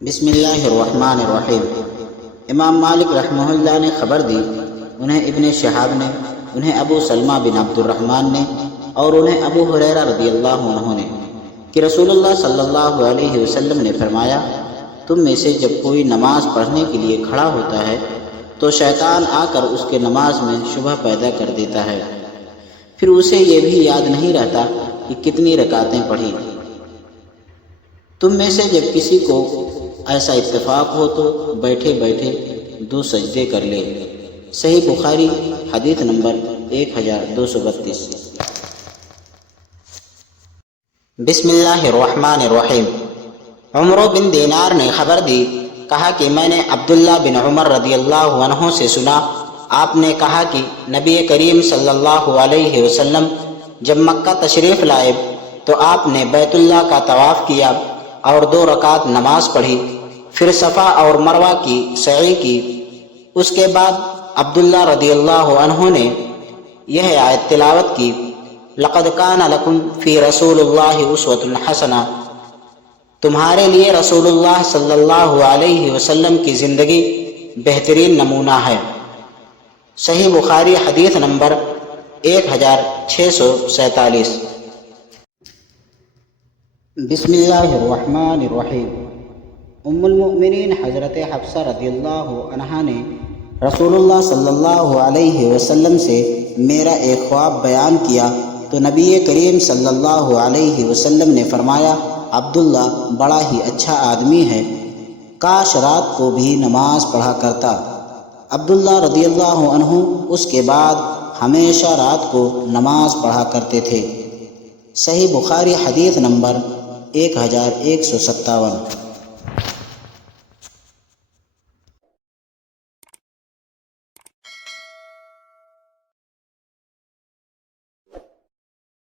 بسم اللہ الرحمن الرحیم۔ امام مالک رحمہ اللہ نے خبر دی، انہیں ابن شہاب نے، انہیں ابو سلمہ بن عبد الرحمن نے اور انہیں ابو ہریرہ رضی اللہ عنہ نے کہ رسول اللہ صلی اللہ علیہ وسلم نے فرمایا، تم میں سے جب کوئی نماز پڑھنے کے لیے کھڑا ہوتا ہے تو شیطان آ کر اس کے نماز میں شبہ پیدا کر دیتا ہے، پھر اسے یہ بھی یاد نہیں رہتا کہ کتنی رکعتیں پڑھی۔ تم میں سے جب کسی کو ایسا اتفاق ہو تو بیٹھے بیٹھے 2 سجدے کر لے۔ صحیح بخاری حدیث نمبر 1232۔ بسم اللہ الرحمن الرحیم۔ عمر بن دینار نے خبر دی، کہا کہ میں نے عبداللہ بن عمر رضی اللہ عنہ سے سنا، آپ نے کہا کہ نبی کریم صلی اللہ علیہ وسلم جب مکہ تشریف لائے تو آپ نے بیت اللہ کا طواف کیا اور 2 رکعت نماز پڑھی، پھر صفا اور مروہ کی سعی کی۔ اس کے بعد عبداللہ رضی اللہ عنہ نے یہ آیت تلاوت کی، لقد کان لکم فی رسول اللہ اسوۃ حسنہ، تمہارے لیے رسول اللہ صلی اللہ علیہ وسلم کی زندگی بہترین نمونہ ہے۔ صحیح بخاری حدیث نمبر 1647۔ بسم اللہ الرحمن الرحیم۔ ام المؤمنین حضرت حفصہ رضی اللہ عنہا نے رسول اللہ صلی اللہ علیہ وسلم سے میرا ایک خواب بیان کیا تو نبی کریم صلی اللہ علیہ وسلم نے فرمایا، عبداللہ بڑا ہی اچھا آدمی ہے، کاش رات کو بھی نماز پڑھا کرتا۔ عبداللہ رضی اللہ عنہ اس کے بعد ہمیشہ رات کو نماز پڑھا کرتے تھے۔ صحیح بخاری حدیث نمبر 1157۔